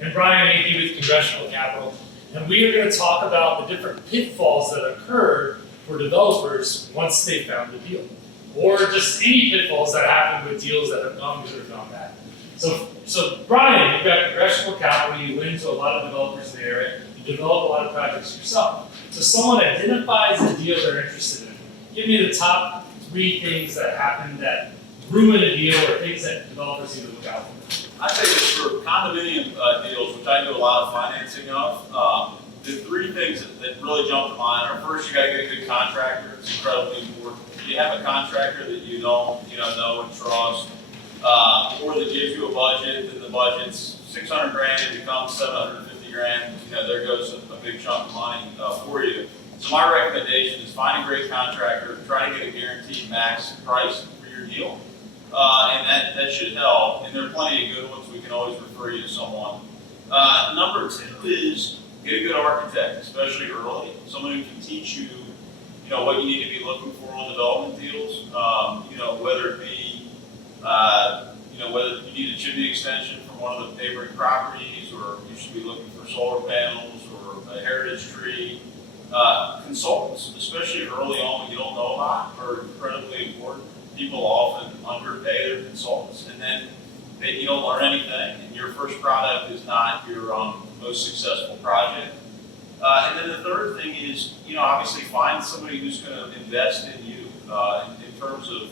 and Brian Athey with Congressional Capital, and we are going to talk about the different pitfalls that occur for developers once they found the deal, or just any pitfalls that happen with deals that have gone good or gone bad. So Brian, you've got Congressional Capital, you lend to a lot of developers in the area, you develop a lot of projects yourself. So someone identifies the deal they're interested in. Give me the top 3 things that happen that ruin a deal or things that developers need to look out for. I'd say that for condominium deals, which I do a lot of financing of, the 3 things that really jump to mind are, first, you got to get a good contractor. It's incredibly important. If you have a contractor that you don't know and trust, or that gives you a budget, and the budget's $600 grand, it becomes $750 grand. There goes a big chunk of money for you. So my recommendation is find a great contractor, try to get a guaranteed max price for your deal, and that should help. And there are plenty of good ones. We can always refer you to someone. Number 2 is get a good architect, especially early. Someone who can teach you, what you need to be looking for on development deals. Whether it be whether you need a chimney extension from one of the neighboring properties, or you should be looking for solar panels or a heritage tree. Consultants, especially early on when you don't know a lot, are incredibly important. People often underpay their consultants, and then you don't learn anything, and your first product is not your most successful project. And then the third thing is, obviously find somebody who's going to invest in you in terms of,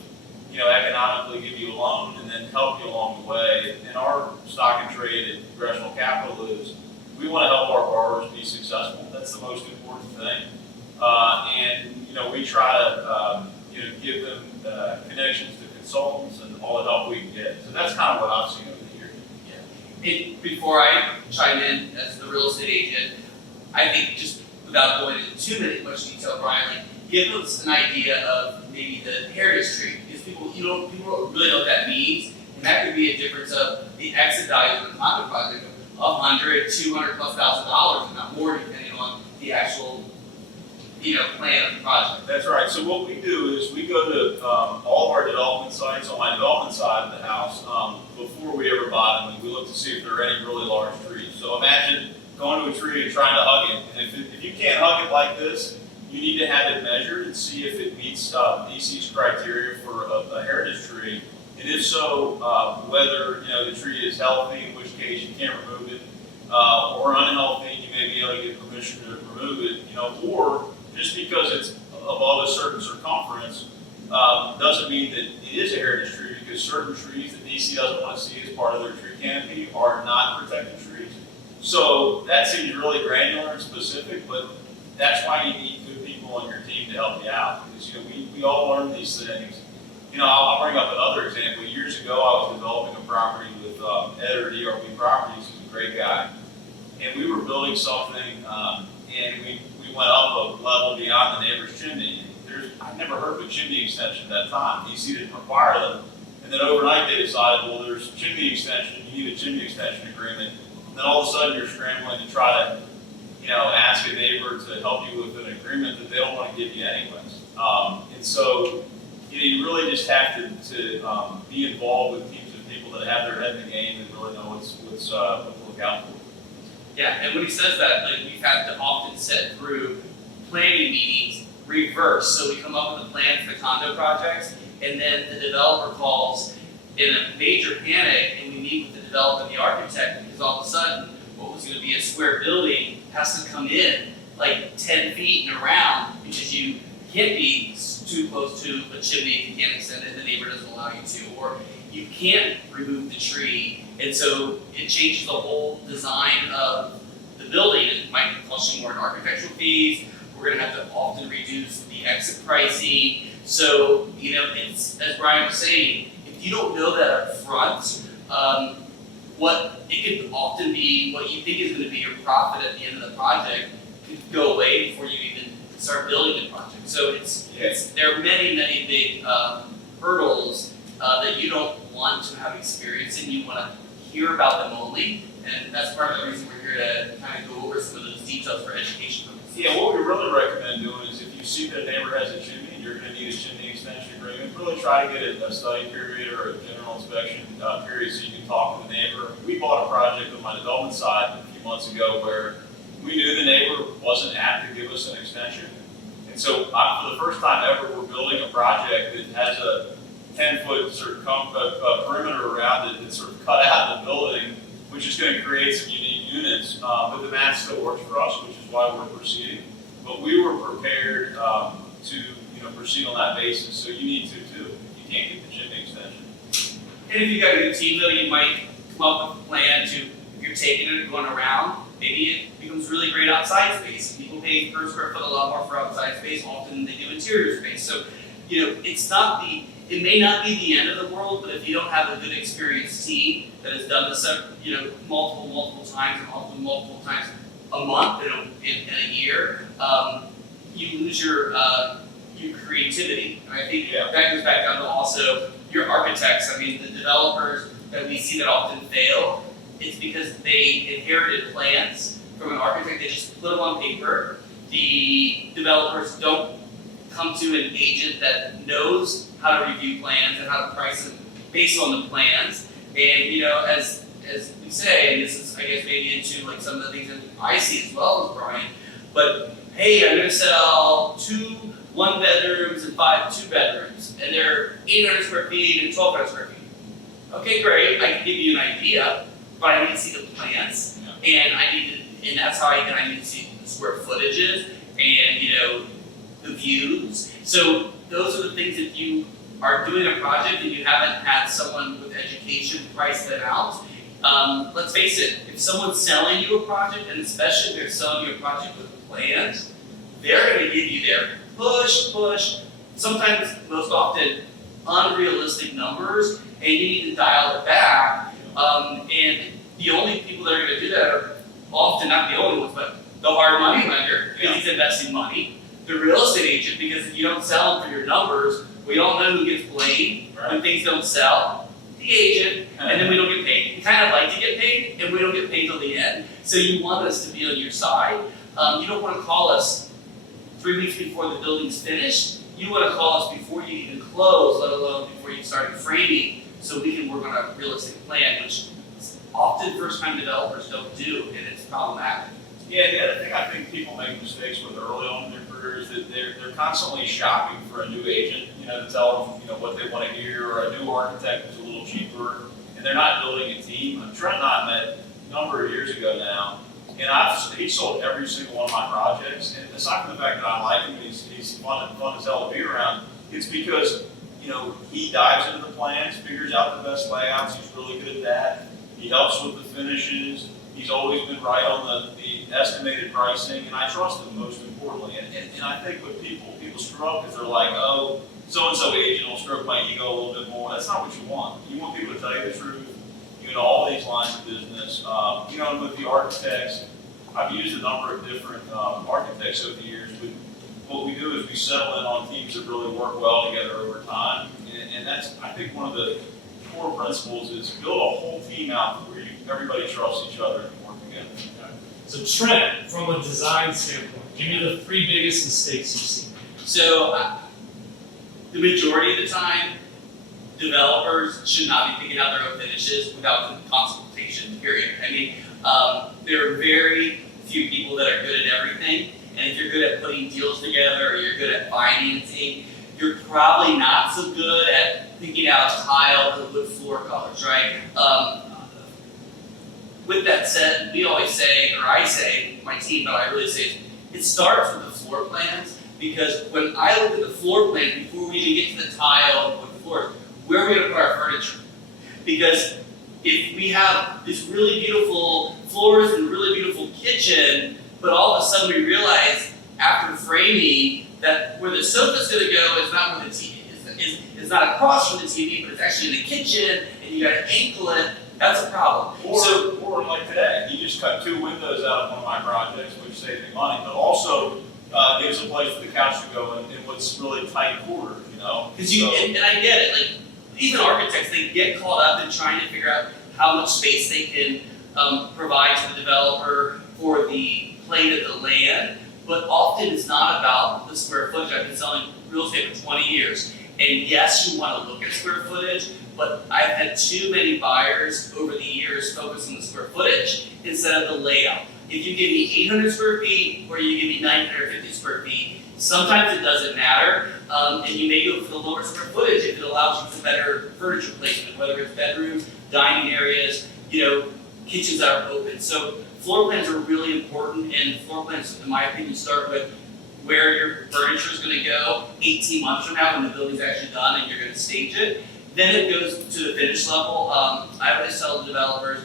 economically give you a loan and then help you along the way. And our stock and trade at Congressional Capital is we want to help our borrowers be successful. That's the most important thing. And we try to give them connections to consultants and all the help we can get. So that's kind of what I've seen over the years. Yeah. Before I chime in as the real estate agent, I think just without going into too much detail, Brian, give us an idea of maybe the heritage tree, because people don't really know what that means, and that could be a difference of the exit value of the condo project of $100,000, $200,000+, if not more, depending on the actual plan of the project. That's right. So what we do is we go to all of our development sites on my development side of the house before we ever buy them, and we look to see if there are any really large trees. So imagine going to a tree and trying to hug it, and if you can't hug it like this, you need to have it measured and see if it meets DC's criteria for a heritage tree, and if so, whether the tree is healthy, in which case you can't remove it, or unhealthy, you may be able to get permission to remove it, or just because it's above a certain circumference doesn't mean that it is a heritage tree, because certain trees that DC doesn't want to see as part of their tree canopy are not protected trees. So that seems really granular and specific, but that's why you need good people on your team to help you out, because we all learn these things. I'll bring up another example. Years ago, I was developing a property with Ed at DRB Properties, who's a great guy, and we were building something, and we went up a level beyond the neighbor's chimney. I'd never heard of a chimney extension at that time. DC didn't require them, and then overnight they decided, well, there's chimney extension. You need a chimney extension agreement. And then all of a sudden, you're scrambling to try to ask a neighbor to help you with an agreement that they don't want to give you anyways. And so, you really just have to be involved with teams of people that have their head in the game and really know what to look out for. Yeah, and when he says that, we've had to often set through planning meetings reverse. So we come up with a plan for the condo projects, and then the developer calls in a major panic, and we meet with the developer and the architect, because all of a sudden, what was going to be a square building has to come in 10 feet and around, because you can't be too close to a chimney if you can't extend it and the neighbor doesn't allow you to, or you can't remove the tree, and so it changes the whole design of the building. It might cost you more in architectural fees. We're going to have to often reduce the exit pricing. So, it's, as Brian was saying, if you don't know that up front, what it could often be, what you think is going to be your profit at the end of the project could go away before you even start building the project. So there are many big hurdles that you don't want to have experience in. You want to hear about them only, and that's part of the reason we're here to kind of go over some of those details for education purposes. Yeah, what we really recommend doing is if you see that a neighbor has a chimney and you're gonna need a chimney extension agreement, really try to get a study period or a general inspection period so you can talk to the neighbor. We bought a project on my development side a few months ago where we knew the neighbor wasn't apt to give us an extension. And so for the first time ever, we're building a project that has a 10-foot sort of perimeter around it that's sort of cut out of the building, which is going to create some unique units. But the math still works for us, which is why we're proceeding. But we were prepared to proceed on that basis. So you need to too. If you can't get the chimney extension. And if you got a good team though, you might come up with a plan to, if you're taking it and going around, maybe it becomes really great outside space. People pay per square foot a lot more for outside space often than they do interior space. So, it may not be the end of the world, but if you don't have a good experienced team that has done this, multiple times, and often multiple times a month in a year, you lose your creativity. And I think that goes back down to also your architects. I mean, the developers that we see that often fail, it's because they inherited plans from an architect. They just put them on paper. The developers don't come to an agent that knows how to review plans and how to price them based on the plans. And as we say, and this is I guess maybe into like some of the things that I see as well as Brian, but hey, I'm gonna sell 2 1-bedrooms and 5 2-bedrooms, and they're 800 square feet and 1,200 square feet. Okay, great, I can give you an idea, but I need to see the plans, and and that's how I need to see the square footages and the views. So those are the things if you are doing a project and you haven't had someone with education price them out. Let's face it, if someone's selling you a project, and especially if they're selling you a project with plans, they're going to give you their push, sometimes most often unrealistic numbers, and you need to dial it back. And the only people that are going to do that are often not the only ones, but the hard money lender, because he's investing money, the real estate agent, because if you don't sell them for your numbers, we all know who gets blamed when things don't sell. The agent, and then we don't get paid. We kind of like to get paid, and we don't get paid till the end. So you want us to be on your side. You don't want to call us 3 weeks before the building's finished. You want to call us before you even close, let alone before you start framing, so we can work on a realistic plan, which often first-time developers don't do, and it's problematic. Yeah, the other thing I think people make mistakes with early on in their career is that they're constantly shopping for a new agent, to tell them, what they want to hear, or a new architect who's a little cheaper, and they're not building a team. Trent and I met a number of years ago now, and he sold every single one of my projects, and aside from the fact that I like him, he's fun as hell to be around, it's because, he dives into the plans, figures out the best layouts, he's really good at that, he helps with the finishes, he's always been right on the estimated pricing, and I trust him most importantly. And I think when people screw up because they're like, oh, so-and-so agent will stroke my ego a little bit more. That's not what you want. You want people to tell you the truth. All these lines of business. And with the architects, I've used a number of different architects over the years, but what we do is we settle in on teams that really work well together over time. And that's, I think, one of the core principles is build a whole team out where everybody trusts each other and work together. So Trent, from a design standpoint, give me the 3 biggest mistakes you've seen. So the majority of the time, developers should not be picking out their own finishes without consultation, period. I mean, there are very few people that are good at everything, and if you're good at putting deals together or you're good at financing, you're probably not so good at picking out tile and wood floor colors, right? With that said, we always say, or I say, my team, but I really say, it starts with the floor plans, because when I look at the floor plan before we even get to the tile and the floors, where are we going to put our furniture? Because if we have this really beautiful floors and really beautiful kitchen, but all of a sudden we realize after framing that where the sofa's going to go is not where the TV is not across from the TV, but it's actually in the kitchen, and you got to ankle it. That's a problem. Or like today, he just cut 2 windows out of one of my projects, which saved me money, but also gives a place for the couch to go in what's really tight quarters, Because and I get it, like even architects, they get caught up in trying to figure out how much space they can provide to the developer for the plane of the land. but often it's not about the square footage. I've been selling real estate for 20 years, and yes, you want to look at square footage, but I've had too many buyers over the years focus on the square footage instead of the layout. If you give me 800 square feet or you give me 950 square feet, sometimes it doesn't matter, and you may go for the lower square footage if it allows you for better furniture placement, whether it's bedrooms, dining areas, kitchens that are open. So floor plans are really important, and floor plans, in my opinion, start with where your furniture is going to go 18 months from now when the building's actually done and you're going to stage it. Then it goes to the finish level. I always tell the developers,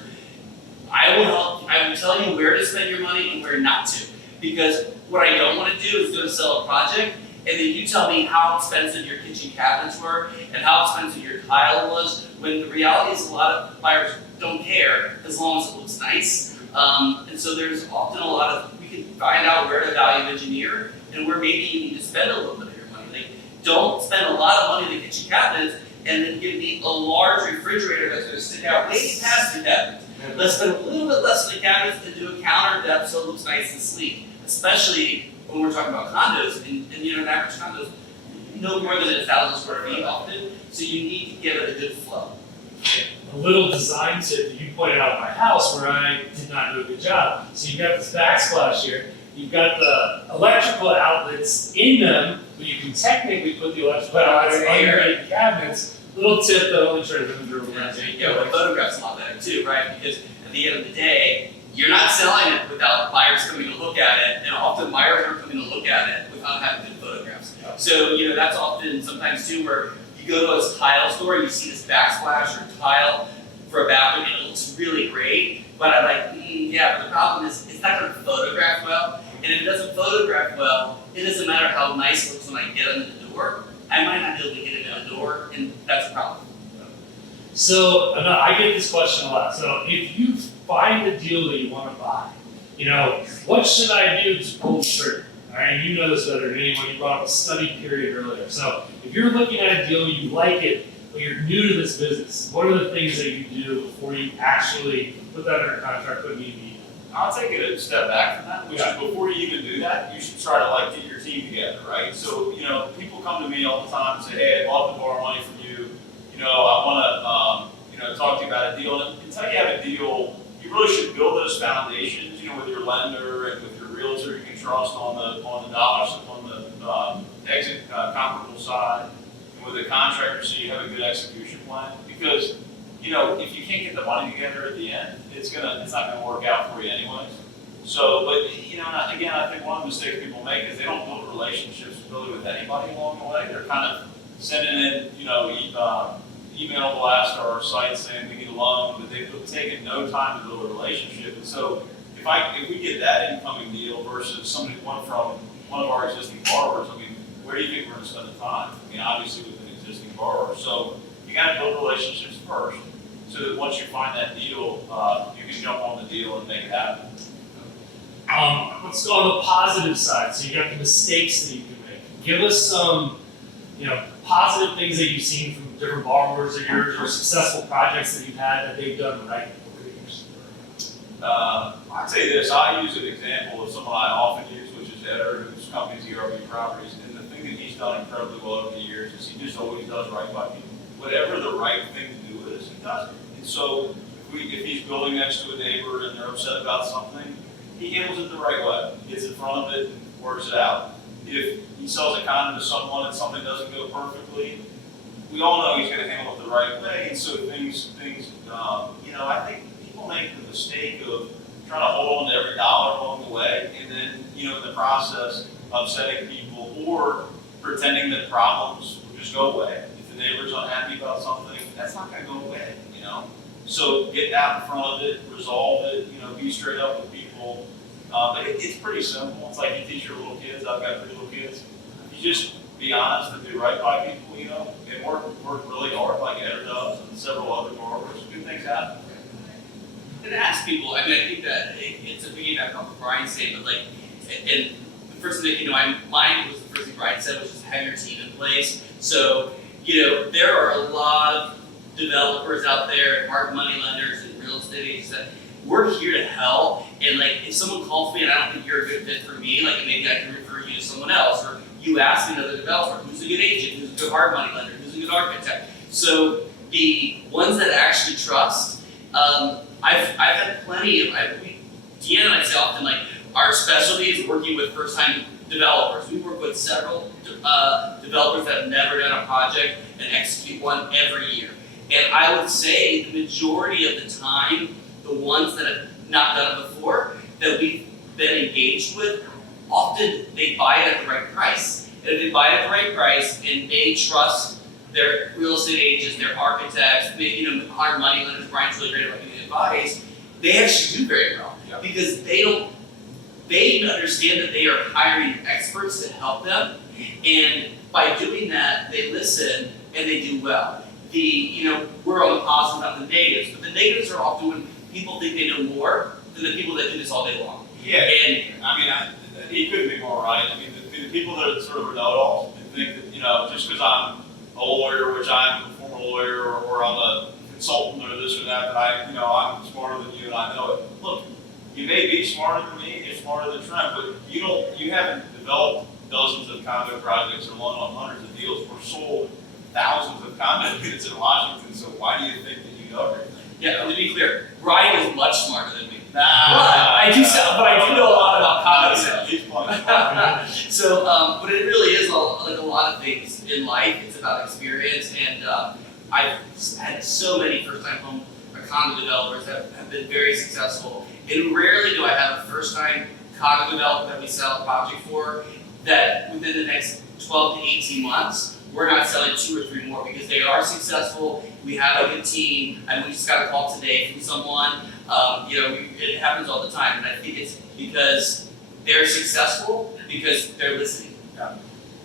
I will tell you where to spend your money and where not to. Because what I don't want to do is go to sell a project and then you tell me how expensive your kitchen cabinets were and how expensive your tile was, when the reality is a lot of buyers don't care as long as it looks nice. And so there's often a lot of, we can find out where to value engineer and where maybe you need to spend a little bit of your money. Like, don't spend a lot of money in the kitchen cabinets and then give me a large refrigerator that's going to stick out way past the cabinets. Let's spend a little bit less on the cabinets and do a counter depth so it looks nice and sleek. Especially when we're talking about condos, and an average condo is no more than 1,000 square feet often, so you need to give it a good flow. A little design tip that you pointed out at my house where I did not do a good job. So you've got this backsplash here, you've got the electrical outlets in them, but you can technically put the electrical outlets underneath the cabinets. Little tip that only Trent and Heminger will learn. The photographs a lot better too, right? Because at the end of the day, you're not selling it without buyers coming to look at it, and often buyers are coming to look at it without having good photographs. So, that's often sometimes too where you go to a tile store and you see this backsplash or tile for a bathroom and it looks really great, but I'm like, yeah, but the problem is it's not going to photograph well, and if it doesn't photograph well, it doesn't matter how nice it looks when I get it in the door, I might not be able to get it in the door, and that's a problem. So, I get this question a lot. So, if you find a deal that you want to buy, what should I do to pull the trigger? All right, you know this better than anyone. You brought up a study period earlier. So, if you're looking at a deal, you like it, but you're new to this business, what are the things that you do before you actually put that under contract, put me? I'll take it a step back from that, which is before you even do that, you should try to get your team together, right? So, people come to me all the time and say, hey, I'd love to borrow money from you. I want to, talk to you about a deal. And until you have a deal, you really should build those foundations, with your lender and with your realtor you can trust on the dollars, on the exit comparable side, and with the contractor so you have a good execution plan. Because, if you can't get the money together at the end, it's not gonna work out for you anyways. So, but again, I think one of the mistakes people make is they don't build relationships really with anybody along the way. They're kind of sending in, email blast or our site saying we need a loan, but they've taken no time to build a relationship. And so, if we get that incoming deal versus one from one of our existing borrowers, where do you think we're going to spend the time? Obviously with an existing borrower. So you got to build relationships first, so that once you find that deal, you can jump on the deal and make it happen. Let's go on the positive side. So you got the mistakes that you can make. Give us some, positive things that you've seen from different borrowers of yours or successful projects that you've had that they've done right over the years. I'd say this. I use an example of someone I often use, which is Eder, whose company's ERB Properties. And the thing that he's done incredibly well over the years is he just always does right by people. Whatever the right thing to do is, he does it. And so if he's building next to a neighbor and they're upset about something, he handles it the right way. He gets in front of it and works it out. If he sells a condo to someone and something doesn't go perfectly, we all know he's going to handle it the right way. And so things, I think people make the mistake of trying to hold on to every dollar along the way, and then, in the process, upsetting people or pretending that problems will just go away. If the neighbor's unhappy about something, that's not going to go away, So get out in front of it, resolve it, be straight up with people. But it's pretty simple. It's like you teach your little kids. I've got 3 little kids. You just be honest and do right by people, and work really hard like Eder does and several other borrowers. Good things happen. And ask people, I think that it's a piggyback off of Brian's statement, and the first thing that, mine was the first thing Brian said, which is have your team in place. So, there are a lot of developers out there, hard money lenders and real estate agents that we're here to help, And like, if someone calls me and I don't think you're a good fit for me, like maybe I can refer you to someone else, or you ask another developer, who's a good agent, who's a good hard money lender, who's a good architect. So the ones that I actually trust, I've had plenty of, Deanna and I say often, like, our specialty is working with first-time developers. We work with several developers that have never done a project and execute one every year. And I would say the majority of the time, the ones that have not done it before, that we've been engaged with, often they buy it at the right price. And if they buy it at the right price and they trust their real estate agents, their architects, maybe, hard money lenders, Brian's really great about giving advice, they actually do very well. Because they understand that they are hiring experts to help them, and by doing that, they listen and they do well. We're on the positive, not the negatives, but the negatives are often when people think they know more than the people that do this all day long. Yeah, And I mean, he couldn't be more right. I mean, the people that are sort of know-it-alls and think that, just because I'm a lawyer, which I'm a former lawyer, or I'm a consultant or this or that, I'm smarter than you and I know it. Look, you may be smarter than me, you're smarter than Trent, but you haven't developed dozens of condo projects or loaned on hundreds of deals or sold thousands of condo units in Washington, so why do you think that you know everything? yeah, to be clear, Brian is much smarter than me. Nah, I do know a lot about condo sales. He's plenty. So, but it really is like a lot of things in life. It's about experience, and I've had so many first-time home or condo developers that have been very successful. And rarely do I have a first-time condo developer that we sell a project for that within the next 12 to 18 months, we're not selling 2 or 3 more because they are successful. We have a good team, and we just got a call today from someone. It happens all the time, and I think it's because they're successful because they're listening.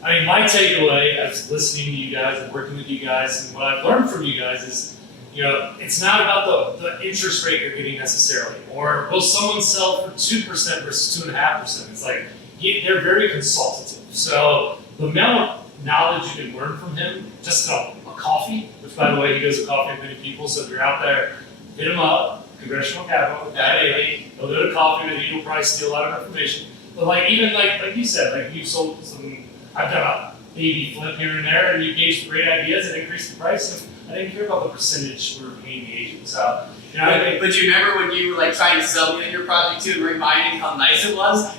I mean, my takeaway as listening to you guys and working with you guys, and what I've learned from you guys is, it's not about the interest rate you're getting necessarily, or will someone sell for 2% versus 2.5%? It's like, they're very consultative. So the amount of knowledge you can learn from him, just a coffee, which by the way, he goes to coffee with many people, so if you're out there, hit him up, Congressional Capital, at Athey, he'll go to coffee with you, he'll probably steal a lot of information. But even like you said, like you've sold some, I've done a baby flip here and there, and you gave some great ideas and increased the price, and I didn't care about the percentage we were paying the agent. So, I think. But you remember when you were like trying to sell me on your project too and reminding how nice it was? I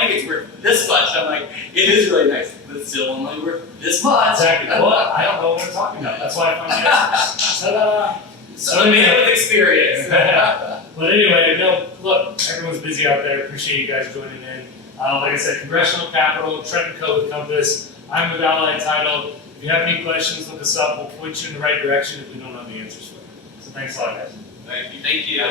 think it's worth this much. I'm like, it is really nice, but it's still only worth this much. Exactly. Well, I don't know what we're talking about. That's why I find you experts. Ta-da! So man with experience. But anyway, look, everyone's busy out there. Appreciate you guys joining in. Like I said, Congressional Capital, Trent & Co. with Compass. I'm with Allied Title. If you have any questions, look us up. We'll point you in the right direction if we don't know the answers for you. So thanks a lot, guys. Thank you. Thank you.